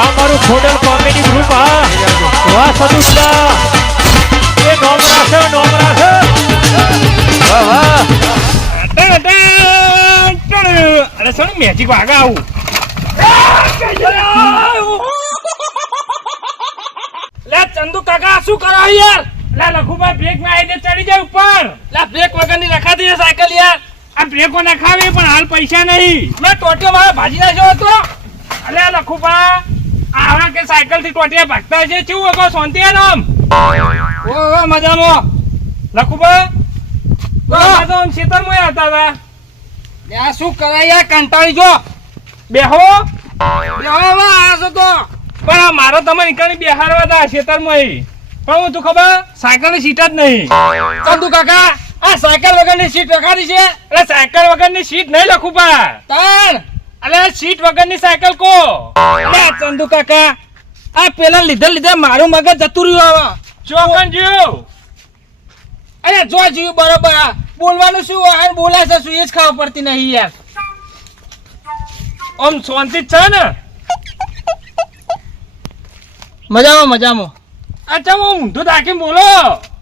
આ મારું Khodal comedy group હા. વાહ સતુષા એ નોમરા છે નોમરા છે. વાહ વાહ. અરે સર મેજિક વાગા આવું? લે ચંદુ કાકા શું કરો યાર? લે લખુભાઈ બ્રેકમાં આવીને ચડી જાય ઉપર. લે બ્રેક વગરની રખાતી સાયકલ યાર. આ બ્રેકો નખાવી પણ હાલ પૈસા નહીં. મેં ટોટિયો મારા ભાજી નાખ્યો હતો. અરે લખુભા આવા કે સાયકલથી ટોટિયા ભાગતા છે શું વગર શાંતિ આરામ ઓ મજામાં. લખુભા તો આમ આવતા હતા આ શું કરાય યાર? કંટાળી જો. બેહો. બેહો હવે આ તો. પણ આ મારો તમે નીકળી બેહારવા હતા ખેતરમાં ઈ. પણ હું તું ખબર? સાયકલની સીટ જ નહીં. તું કાકા આ સાયકલ વગરની સીટ રખાડી છે. એટલે સાયકલ વગરની સીટ નહીં લખું પા તાણ એટલે સીટ વગરની સાયકલ કો. અલે ચંદુ કાકા આ પેલા લીધે લીધે મારું મગજ જતું રહ્યું હવે. ચોકન જીવ અરે જો જીવ બરોબર બોલવાનું શું અને બોલાય શું એ જ ખબર પડતી નહીં યાર. આમ શાંતિ છે ને? મજામાં મજામાં. અચ્છા હું ઊંધું રાખી બોલો.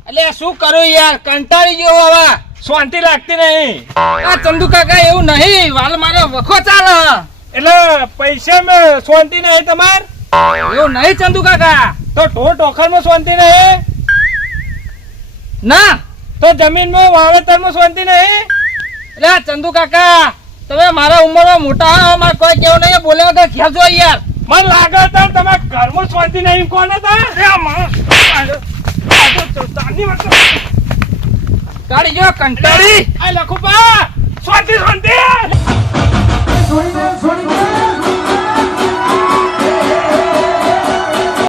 એટલે શું કરું યાર? કંટાળી ગયો હવે. શાંતિ લાગતી નહીં. આ ચંદુ કાકા એવું નહીં વાલ મારો વખો ચાલે. એટલે પૈસા મે શાંતિ નહીં તમાર? એવું નહીં ચંદુ કાકા. તો ઢોર ટોખરમાં શાંતિ નહીં? ના. તો જમીનમાં વાવેતરમાં શાંતિ નહીં? એટલે આ ચંદુ કાકા તમે મારા ઉંમરમાં મોટા હો મારે કોઈ કેવું નહીં બોલે વગર ખ્યાલ જો યાર. મને લાગે તો તમે ઘરમાં શાંતિ નહીં કોને તા કાઢી જો કંટાળી. આ લખું બા. શાંતિ શાંતિ.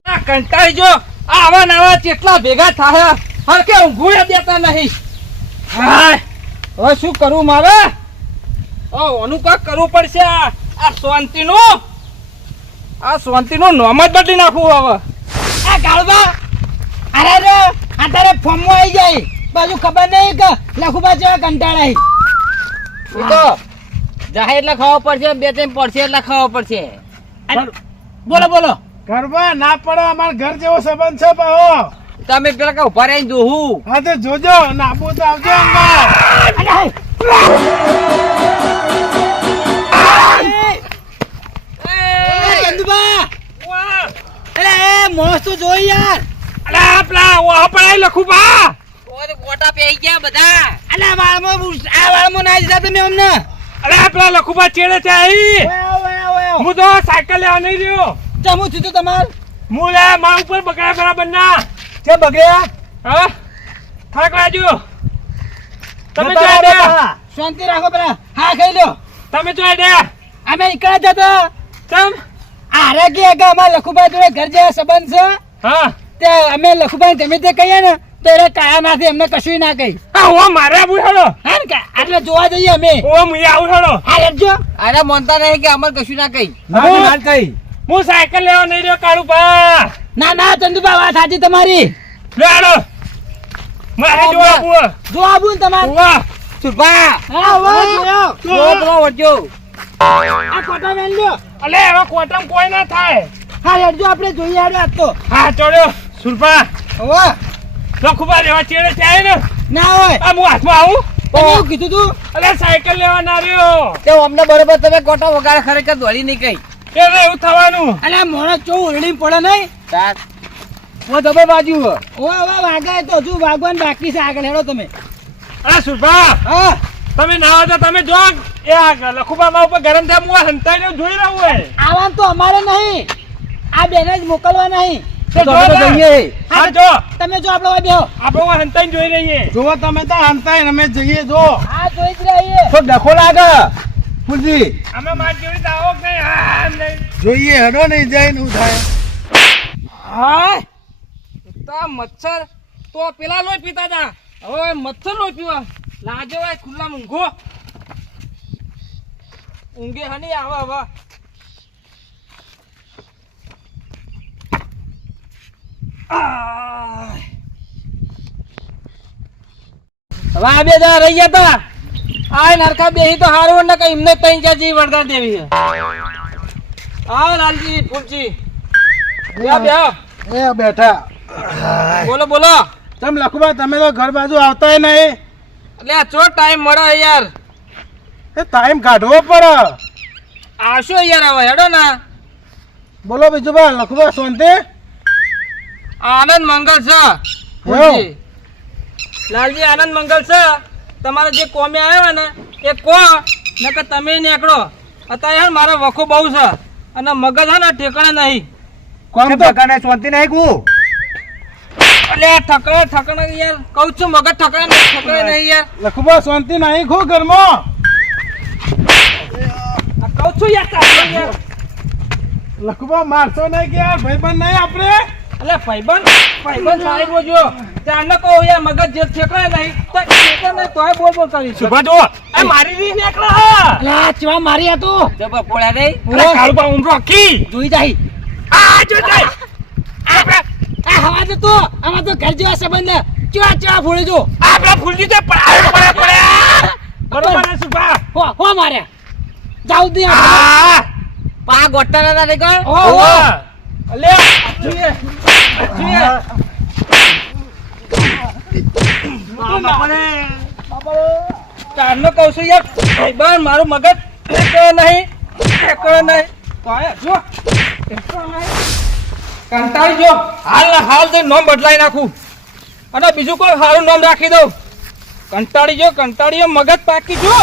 આ કંટાળી જો. આ આવા નવા કેટલા ભેગા થાય હરકે ઊંઘું દેતા નહીં. હાય. હવે શું કરું મારે? ઓ ઓનું કાક કરવું પડશે આ. આ શાંતિનું આ શાંતિનું નોમ જ બદલી નાખવું હવે. આ ગાળવા. અરે રે આ તારે ફોર્મમાં આવી જાય. બાજુ ખબર નહીં કે લખુબા જેવા કંટાળાય એ તો જાહેર એટલે ખાવા પડશે બે ત્રણ પડશે એટલે ખાવા પડશે. બોલો બોલો. ઘરમાં ના પડે અમાર ઘર જેવો સંબંધ છે પાહો તમે પેલા કા ઊભા રહીને જોવું હા તો જોજો નાબુ તો આવજો વાહ! અરે મોસ તો જોઈ યાર. અલે પેલા વાહ પડાય લખું પા ગોટા પેઈ ગયા બધા. અલે વાળમાં આ વાળમાં ના દીધા તમે અમને? અલે આ પેલા ચેડે છે અહીં. ઓયો ઓયો ઓયો હું તો સાયકલ લેવા નહીં રહ્યો. ચમું છું તમાર? હું લે મારા ઉપર બગડ્યા બરાબર ના. કે બગડ્યા? હા? થાક લાગ્યો. તમે જો પાહા. શાંતિ રાખો પેલા. હા ખાઈ લ્યો. તમે જો આડ્યા. અમે નીકળ્યા જતા ચમ? આરે કે કે અમાર લખુભાઈ જોડે ઘર જેવા સંબંધ છે? હા. તે અમે લખુભાઈ તમે તે કહીએ ને તો એને કાયા નાથી એમને કશું ના કહી. હા ઓ મારે આવું હેડો. હા ને એટલે જોવા જઈએ અમે. ઓ હું આવું હેડો. હા લેજો અરે મોનતા નહીં કે અમર કશું ના કહી. ના તો હું સાયકલ લેવા નહીં રહ્યો કાળુ પા ના ના ચંદુબા વાત સાચી તમારી. લે હેડો. મારે જો આવું જો આવું તમારે. વાહ સુરભા હા વાહ જો પેલો વળજો. આ કોટા વેન લ્યો. અલે હવે કોટમ કોઈ ના થાય. હા લેજો આપણે જોઈએ હેડો આજ તો. હા ચોડ્યો. સુરપા વાહ લખુબા રેવા ચેડે ચાય ને ના હોય. આ હું હાથમાં આવું? તમે એવું કીધું તું? અરે સાયકલ લેવા ના રહ્યો. તે અમને બરોબર તમે કોટા વગાડે ખરેખર દોડી નહીં કઈ. એટલે એવું થવાનું. આ મોણસ ચો ઉરડી પડે નહીં? હું ઓ દબે બાજુ ઓ હવે વાગાય તો હજુ વાગવાન બાકી છે આગળ. હેડો તમે. અરે સુભા હા. તમે ના હતા તમે જો એ આગળ લખુબા માં ઉપર ગરમ થાય હું હંતાઈને જોઈ રહ્યો હોય આવાન તો અમારે નહીં. આ બેને જ મોકલવા નહીં. તો જો ને. હા જો. તમે જો આપણો બેહો આપણે હું જોઈ રહીએ જુઓ તમે તો હાંતા અમે જઈએ જો હા જોઈ જ રહીએ. તો ડખો લાગે. ફૂલજી. અમે માર જોઈ તો આવો કે હા જોઈએ હેડો નહીં જાય ને હા તો મચ્છર. તો પેલા લોય પીતા તા. હવે મચ્છર લોહી પીવા. લાજો ખુલ્લા ઊંઘો ઊંઘે હની આવા હવે હવે આ બે જણા રહી ગયા તા. આ નરકા બેહી તો હારું ને કઈ એમને ત્રણ ચાર જી વરદાન દેવી હા લાલજી ફૂલજી. એ બેઠા. બોલો બોલો. તમે લખવા તમે તો ઘર બાજુ આવતાય નહીં. એટલે આ ચો ટાઈમ મળે યાર? એ ટાઈમ કાઢવો પડે. આવશો યાર હવે હેડો ના. બોલો બીજું ભાઈ લખવા શાંતિ? આનંદ મંગલ છે. લાલજી આનંદ મંગલ છે. તમારે જે કોમે આવ્યા ને એ કો. નકર તમે નીકળો. અત્યારે હે મારો વખો બહુ છે. અને મગજ હે ને ઠેકાણે નહીં. કોમ ઠેકાણે શાંતિ નહીં કુ? અલે આ ઠકણે ઠકણે યાર. કહું છું મગજ ઠકણે નહીં ઠકણે નહીં યાર. લખવા શાંતિ નહીં ખો ઘરમાં? આ કહું છું યાર. લખબો મારશો નહીં કે યાર? ભાઈબંધ નહીં આપણે? એટલે ભાઈબંધ ભાઈબંધ સાહેબ ત્યાં ત્યારને કહો યાર મગજ જે ઠેકાણે નહીં. તો ઠેકાણે નહીં તોય બોલ બોલ કરી સુભા જો એ મારી રી નેકળો. હા ચવા મારી હતું જબ પોળા નહીં અરે કાળુબા ઊંઘ આખી. જોઈ જાય. આ જો જાય. આપણે આ હવા જતો આમાં તો ઘર જેવા સંબંધ ચવા ચવા ફોડે જો. આપણે ફૂલજી તો પડાવે પડે પડે. બરોબર ને સુભા? હો હો માર્યા જાઉં દે આ. પા ગોટા ના નહીં કર ઓ લે જોઈએ જોઈએ તારનો કહું છું યાર ભાઈબંધ મારું મગજ ઠેકો નહીં ઠેકો નહીં. કોય જો નહીં કંટાળી જો હાલ ના હાલ તો નામ બદલાઈ નાખું. અને બીજું કોઈ સારું નામ રાખી દઉં. કંટાળી જો કંટાળી મગજ પાકી જો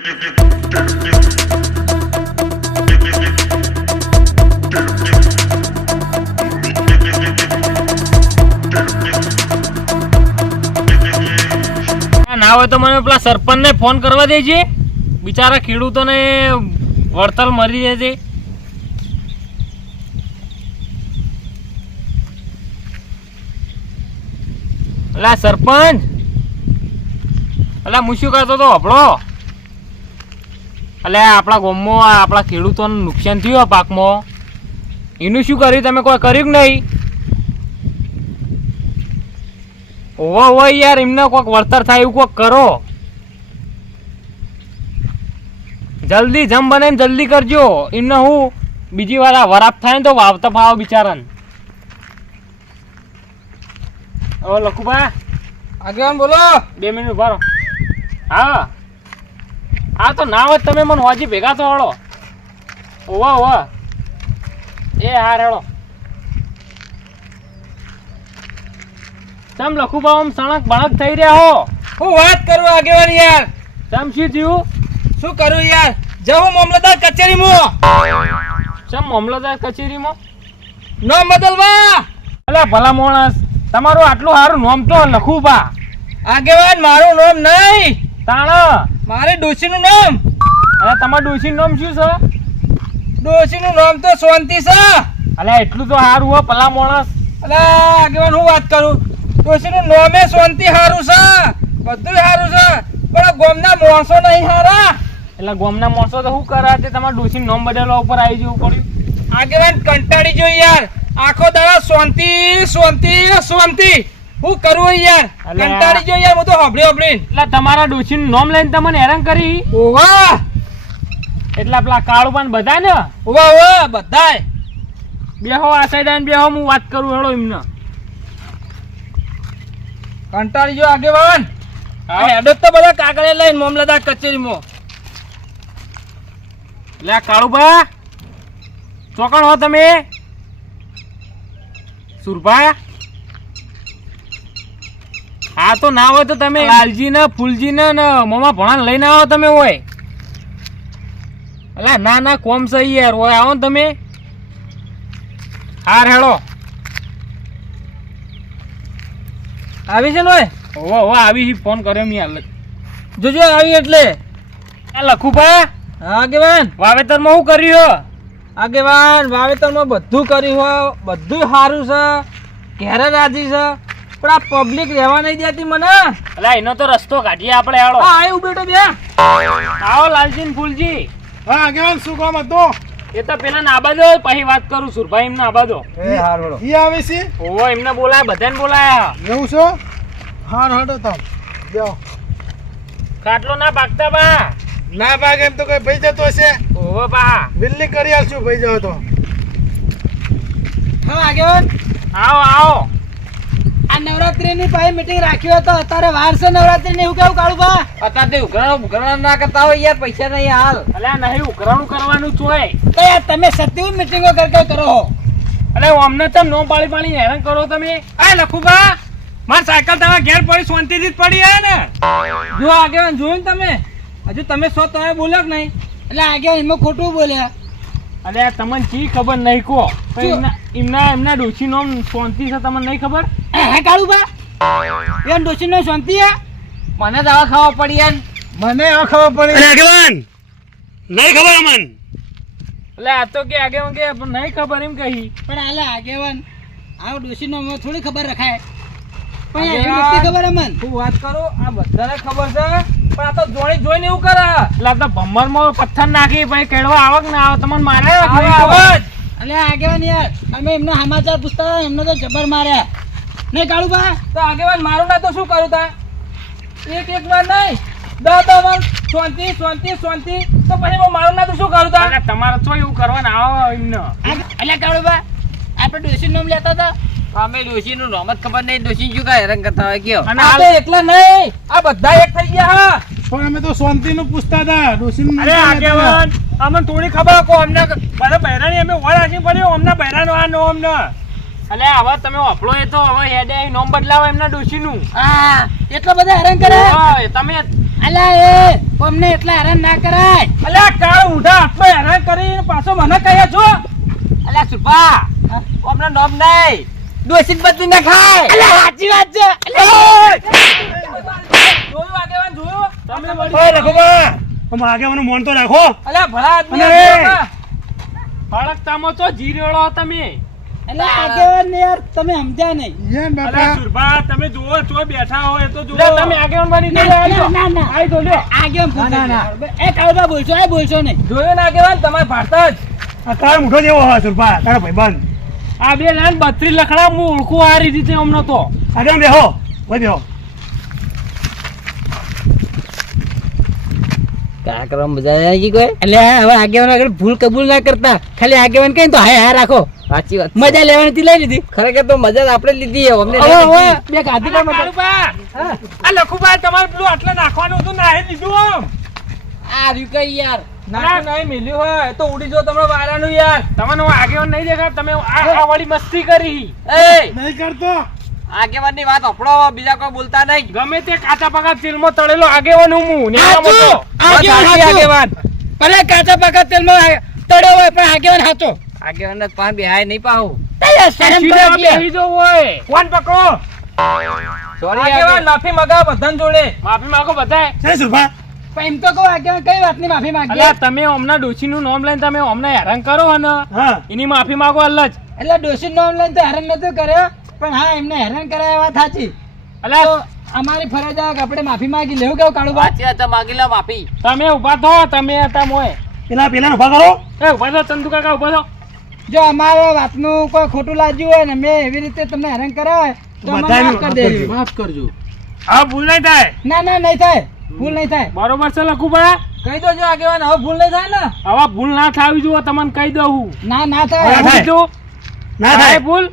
ના હોય તો મને પેલા સરપંચને ફોન કરવા દેજે. બિચારા ખેડૂતોને વળતર મળી જશે અલા, સરપંચ. અલા, હું શું કહેતો તો હભળો. અલે આપણા ગામમાં આપણા ખેડૂતોને નુકસાન થયું પાકમાં. એનું શું કર્યું તમે કોઈ કર્યું કે નહીં? ઓવો હોય યાર એમને કોઈક વળતર થાય એવું કોઈક કરો. જલ્દી જમ બને જલ્દી કરજો. એમને હું બીજી વાર વરાપ થાય ને તો વાવતા ફાવો બિચારાને. ઓ લખુભા. આગેવાન બોલો. બે મિનિટ ઊભા હા. હા તો ના હોય તમે મને હોજી ભેગા તો હળો ઓવા ઓવા એ હા રેડો. તમ લખુભા આમ સણક બણક થઈ રહ્યા હો. હું વાત કરું આગેવાન યાર. તમ શું થયું? શું કરું યાર? જવું મામલતદાર કચેરીમાં. ચમ મામલતદાર કચેરીમાં? નામ બદલવા. અલા ભલા માણસ તમારું આટલું સારું નામ તો લખું બા. આગેવાન મારું નામ નહીં તાણ! મારે ડોશીનું નામ? અરે તમારું ડોશીનું નામ શું છે? ડોશીનું નામ તો શાંતિ છે. અલ્યા એટલું તો સારું હો પલા માણસ. અલ્યા આગેવાન હું વાત કરું? ડોશીનું નામે શાંતિ સારું છે. બધું સારું છે. પણ ગોમના મોણસો નહીં સારા એટલે ગોમના માણસો તો શું કરે? છે તમારા ડોશીનું નામ બદલવા ઉપર આવી જવું પડ્યું. આગેવાન કંટાળી જો યાર. આખો દાડા શાંતિ શાંતિ શાંતિ હું કરું યાર. કંટાળી જો યાર હું તો હોબળી હોબળી એટલે તમારા ડોશીનું નામ લઈને તમને હેરાન કરી? ઓવા એટલે પેલા પણ બધા ને? ઓવા ઓવા બધાય. બેહો આ સાઈડ આવીને બેહો હું વાત કરું હેડો એમને. કંટાળી જો આગેવાન. હેડો તો બધા કાગળે લઈને મામલતદાર કચેરીમાં. આ કાળુભા ચોકણ હો તમે. સુરભા. હા તો ના હોય તો તમે લાલજી ને ફૂલજી ને મોમા ભણા લઈને આવો તમે હોય અલા ના ના કોમ સહી યાર હોય આવો ને તમે. હાર હેડો. આવી છે ને? ઓવો ઓવો આવી ફોન કર્યો મેં હાલ. જોજો આવી એટલે. આ લખુભા આગેવાન. વાવેતરમાં શું કર્યું હો? આગેવાન વાવેતરમાં બધું કર્યું હો. બધું સારું છે. ઘેરે રાજી છે. પણ આ પબ્લિક રહેવા નહીં દેતી મને. એટલે એનો તો રસ્તો કાઢીએ આપણે હેડો હા આવ્યું બેટો બે. આવો લાલજી ફૂલજી. હા આગેવાન શું કામ હતું? એ તો પેલા નાબાદો પછી વાત કરું સુરભાઈ એમને આબાદો ઈ આવે છે? ઓ એમને બોલાયા બધાને બોલાયા. એવું છે? હા હટો તમ જાઓ. ખાટલો ના ભાગતા બા. ના ભાગે એમ તો કોઈ ભાઈ જતો હશે? ઓ બા. બિલ્લી કરી આલશું ભાઈ જાવ તો. હા આગેવાન. આવો આવો. નવરાત્રીની પાછી મીટિંગ રાખ્યો હતો. અત્યારે વાર છે નવરાત્રીની. એવું કેવું કાળું બા? અત્યારે ઉઘરાણું ઉઘરાણું ના કરતા હોય યાર પૈસા નહીં હાલ. અલ્યા નહીં ઉઘરાણું કરવાનું ચોય તો યાર તમે સત્યુ મીટિંગો કર કર. અરે અમને તો નો પાળી પાળી હેરાન કરો તમે. આ લખુબા માર સાયકલ તમારા ઘેર પડી શાંતિથી જ પડી હે ને? જો આગેવાન જોયું ને તમે? હજુ તમે સો તમે બોલ્યો કે નહીં? એટલે આગેવાન એમાં ખોટું બોલ્યા. અલ્યા તમને ચી ખબર નહીં કો એમના એમના એમના ડોશી નો શાંતિ છે તમને નહીં ખબર? હે કાળું બા. એમ ડોશી નો શાંતિ હે? મને દવા ખાવા પડી યાર મને આ ખબર પડી. આગેવાન! નહીં ખબર અમન. એટલે આ તો કે આગેવાન કે નહીં ખબર એમ કહી. પણ આલે આગેવાન આ ડોશી નો થોડી ખબર રખાય. પણ. ખબર અમન? હું વાત કરું? આ બધાને ખબર છે? પણ આ તો જોણી જોઈને એવું કરે. એટલે તો ભમર ભમરમાં પથ્થર નાખી ભાઈ કેળવા આવક ના આવે તમને મારે એટલે આગેવાન યાર અમે એમનો સમાચાર પૂછતા એમને તો જબર માર્યા. નહીં કાળું બા તો આગેવાન મારું ના તો શું કરું તા એક એક વાર નહીં. દસ દસ વાર. શાંતિ શાંતિ શાંતિ તો પછી હું મારું ના તો શું કરું તા તમારે તો એવું કરવાનું આવો એમને. અલ્યા કાળું બા આપણે ડોશી નામ લેતા હતા. અમે ડોશી નું નામ જ ખબર નહીં ડોશી શું કાંઈ હેરાન કરતા હોય કયો? અને આ હાલ નહીં આ બધા એક થઈ ગયા હા. પણ અમે તો શાંતિનું પૂછતા હતા ડોશીનું અરે નામ લેતા હતા. આગેવાન અમને થોડી ખબર કો અમને બધા બહેરાની અમે ઓર રાખી પડ્યો અમને બહેરાનો આ નો અમને. અલે હવે તમે વાપરો એ તો હવે હેડે નોમ બદલાવો એમના ડોશીનું. હા એટલા બધા હેરાન કરે? તમે અલ્યા એ અમને એટલા હેરાન ના કરાય. અલ્યા કાળ ઊંધા હેરાન કરીને પાછો મને કહે છો અલ્યા સુપા અમને નામ નહીં. જ બધું ના ખાય અલે સાચી વાત છે. જોયું આગેવાન જોયું તમે ઓય બા. તમે આગેવાનું મોન તો રાખો. અલે ભલા આદમી! હતા. તો જીરેળો તમે. એટલે આગેવાન ને યાર તમે સમજ્યા નહીં. યાર અરે બાપા સુરભા તમે જુઓ તો બેઠા હોય તો જુઓ. તમે આગેવાન બની ના, જજો, ના, ના. આઈ તો લ્યો. આગેવાન ના, ના, ના. એ કાળબા બોલશો એ બોલશો નહીં. જોયો ને આગેવાન? તમારે ભારત જ. આ કાળ મુઠો જેવો હોય સુરભા. તારા ભાઈબંધ. આ બે લાઈન બત્રી લખડા હું ઓળખું આ રીતે અમને તો. અરે બેહો? ઓય બેહો. કા મજા આવી કોઈ? એટલે હવે આગેવાન આગળ ભૂલ કબૂલ ના કરતા. ખાલી આગેવાન કઈ તો હાય હાય રાખો. સાચી વાત. મજા લેવાની લઈ લીધી. ખરેખર તો મજા આપણે લીધી અમને. બે ગાદી પર મજા આ લખુબા તમારે પેલું આટલે નાખવાનું હતું ના લીધું આમ. આ રહ્યું કઈ યાર? નહીં મિલ્યું હોય તો ઉડી જો તમારા વાયરાનું યાર. તમને હું આગેવાન નહીં દેખાડ તમે આ આ વાળી મસ્તી કરી. એ! નહીં કરતો. આગેવાનની વાત હપડો બીજા કોઈ બોલતા નહીં. ગમે તે કાચા પાકા તેલમાં તળેલો આગેવાન હું હું નેનામાં આગેવાન સાચી હાચું. આગેવાન ભલે કાચા પાકા તેલમાં તળ્યો હોય પણ આગેવાન હાચો. આગેવાન પાસે બેહાય નહીં પાહું? બેસી જવું હોય. ફોન પકડો. સોરી આગેવાન માફી મગાવ બધાને જોડે માફી માગો બધાય. જય એમ તો કહું આગેવાન કઈ વાતની માફી માંગી અલ્યા તમે હમણાં ડોશીનું નામ લઈને તમે અમને હેરાન કરો હો. ને એની માફી માંગો અલ્લ જ. એટલે ડોશી નામ લઈને તો હેરાન નતો કર્યો પણ હા એમને હેરાન કરાય વાત સાચી અલ્યા. અમારી ફરજ આવે કે આપણે માફી માંગી લેવું કેવું કાળું વાત માગી લો માફી. તમે ઊભા થો તમે હતા મોય પેલા પેલા ઊભા કરો. એ ઊભા થો ચંદુ કાકા ઊભા થો. જો અમારા વાતનું કોઈ ખોટું લાગ્યું હોય ને મેં એવી રીતે તમને હેરાન કરાવે તો માફ કરી દેજો માફ કરજો. હા ભૂલ નહીં થાય. ના ના નહીં થાય. ભૂલ નહીં થાય. બરોબર છે લખુબા કહી દો જો આગેવાન હવે ભૂલ નહીં થાય ને? હવે ભૂલ ના થાવી જોઈએ તમને કહી દઉં ના ના હા, થાય થાય. ના થાય. ભૂલ?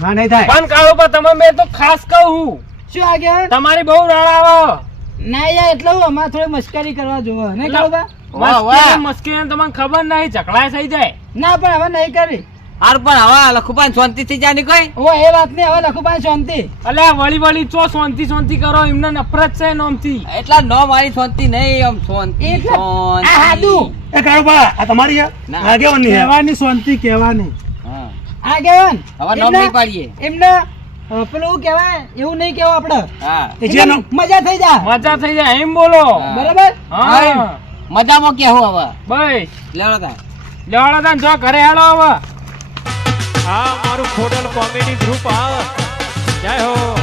હા નહીં થાય. પણ કાળો પર તમે મેં તો ખાસ કહું શું આગેવાન? તમારી બહુ રાડ આવે. ના યાર એટલે હું અમારે થોડી મશ્કરી કરવા જોવો નહીં કાળો બા મસ્કી તમને ખબર નહીં ઝઘડા થઈ જાય. ના પણ હવે નહીં કરી. હાર પણ હવે લખુપાન શાંતિ થી જાય કોઈ ઓ એ વાત ને હવે લખુપાન શાંતિ. અલે વળી વળી ચો શાંતિ શાંતિ કરો એમને નફરત છે નોમથી. એટલા નો મારી શાંતિ નહીં આમ શાંતિ શાંતિ. આ હાદું. એ કાળુબા આ તમારી છે? ના. કહેવાની શાંતિ કહેવાની. હા. આગેવાન હવે નોમ નહીં પાડીએ. એમને પેલું કેવાય એવું નહીં કેવું આપડે નામ- મજા થઈ જાય. મજા થઈ જાય એમ બોલો. બરાબર? હા. મજામાં કેવું હવે. બસ. લેવડો તા લેવાડો તાન જો ઘરે હેડો હવે. આ મારું ખોડલ કોમેડી ગ્રુપ આ જય હો.